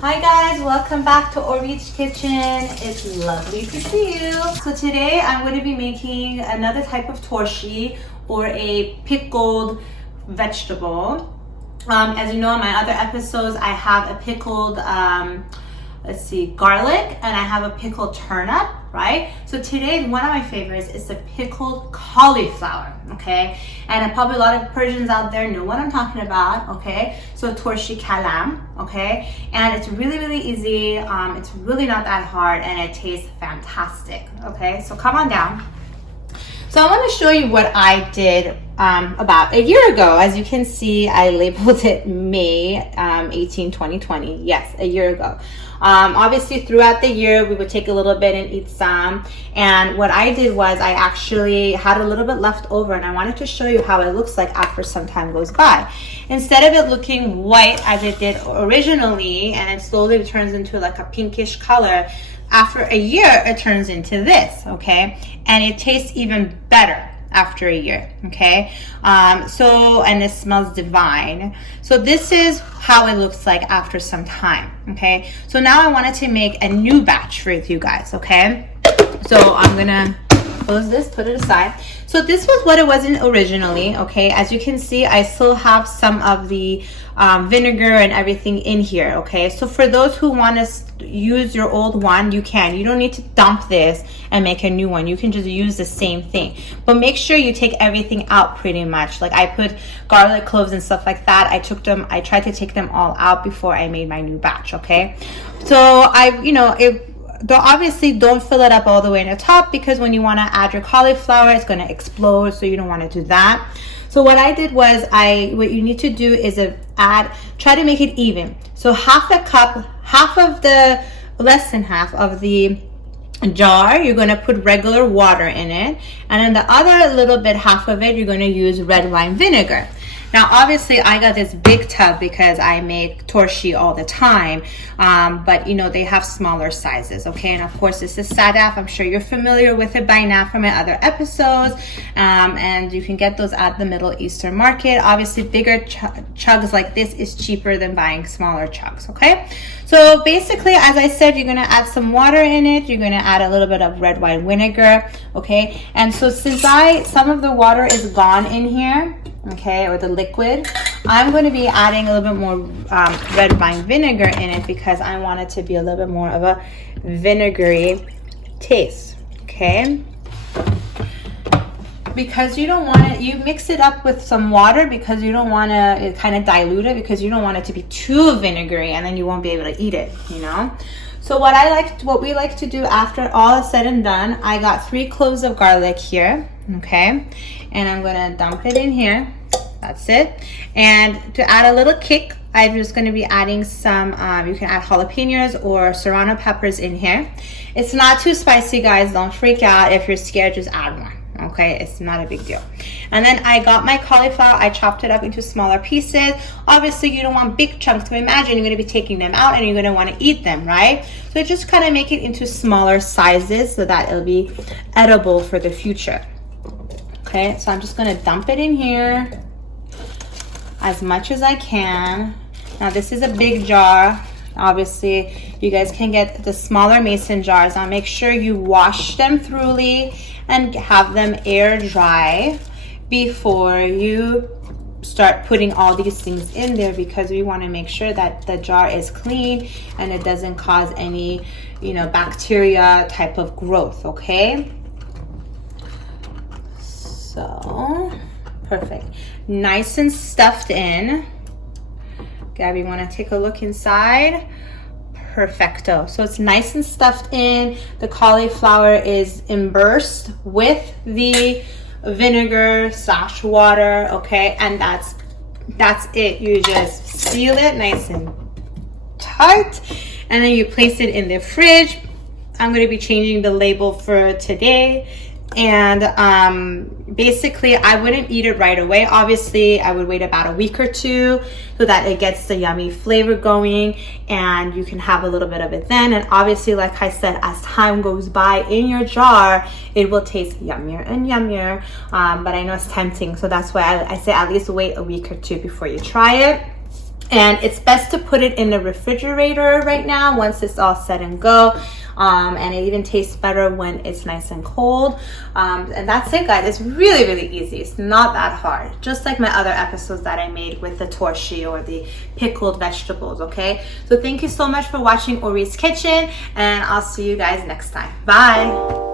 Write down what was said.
Hi guys, welcome back to Orbeach Kitchen. It's lovely to see you. So today I'm going to be making another type of torshi, or a pickled vegetable. As you know, in my other episodes I have a pickled garlic, and I have a pickled turnip, right? So today, one of my favorites is the pickled cauliflower, okay? And probably a lot of Persians out there know what I'm talking about, okay? So torshi kalam, okay? And it's really, really easy. It's really not that hard, and it tastes fantastic, okay? So come on down. So I want to show you what I did about a year ago. As you can see, I labeled it May 18, 2020. Yes, a year ago. Obviously, throughout the year, we would take a little bit and eat some. And what I did was I actually had a little bit left over, and I wanted to show you how it looks like after some time goes by. Instead of it looking white as it did originally, and it slowly turns into like a pinkish color, after a year, it turns into this, okay? And it tastes even better after a year, okay? And it smells divine. So this is how it looks like after some time, okay? So now I wanted to make a new batch for you guys, okay? So I'm gonna close this, put it aside. So this was what it was originally, okay? As you can see, I still have some of the vinegar and everything in here, okay? So for those who want to use your old one, you can. You don't need to dump this and make a new one. You can just use the same thing. But make sure you take everything out pretty much. Like I put garlic, cloves, and stuff like that. I tried to take them all out before I made my new batch, okay? So obviously don't fill it up all the way in the top, because when you want to add your cauliflower, it's going to explode, so you don't want to do that. So what I did was, what you need to do is try to make it even. So half a cup, less than half of the jar, you're going to put regular water in it, and then the other little bit, half of it, you're going to use red wine vinegar. Now, obviously, I got this big tub because I make torshi all the time, but they have smaller sizes, okay? And of course, this is sadaf. I'm sure you're familiar with it by now from my other episodes, and you can get those at the Middle Eastern market. Obviously, bigger chugs like this is cheaper than buying smaller chugs, okay? So basically, as I said, you're gonna add some water in it. You're gonna add a little bit of red wine vinegar, okay? And so since some of the water is gone in here, okay, or the liquid, I'm going to be adding a little bit more red wine vinegar in it, because I want it to be a little bit more of a vinegary taste, okay? Because you don't want it, you mix it up with some water, because you don't want to kind of dilute it, because you don't want it to be too vinegary, and then you won't be able to eat it, So what we like to do after all is said and done, I got 3 cloves of garlic here, okay? And I'm going to dump it in here. That's it. And to add a little kick, I'm just going to be adding some, you can add jalapenos or serrano peppers in here. It's not too spicy, guys. Don't freak out. If you're scared, just add one. Okay, it's not a big deal. And then I got my cauliflower. I chopped it up into smaller pieces. Obviously, you don't want big chunks. So imagine you're going to be taking them out and you're going to want to eat them, right? So just kind of make it into smaller sizes so that it'll be edible for the future. Okay, so I'm just going to dump it in here as much as I can. Now this is a big jar. Obviously, you guys can get the smaller mason jars. Now make sure you wash them thoroughly and have them air dry before you start putting all these things in there, because we want to make sure that the jar is clean and it doesn't cause any, bacteria type of growth, okay? So, perfect. Nice and stuffed in. Gabby, want to take a look inside? Perfecto. So it's nice and stuffed in. The cauliflower is immersed with the vinegar / water, okay? And that's it. You just seal it nice and tight, and then you place it in the fridge. I'm going to be changing the label for today. And basically, I wouldn't eat it right away. Obviously, I would wait about a week or two so that it gets the yummy flavor going, and you can have a little bit of it then. And obviously, like I said, as time goes by in your jar, it will taste yummier and yummier. But I know it's tempting, so that's why I say at least wait a week or two before you try it. And it's best to put it in the refrigerator right now once it's all set and go. And it even tastes better when it's nice and cold. And that's it, guys. It's really, really easy. It's not that hard. Just like my other episodes that I made with the torshi or the pickled vegetables, okay? So thank you so much for watching Ori's Kitchen, and I'll see you guys next time. Bye.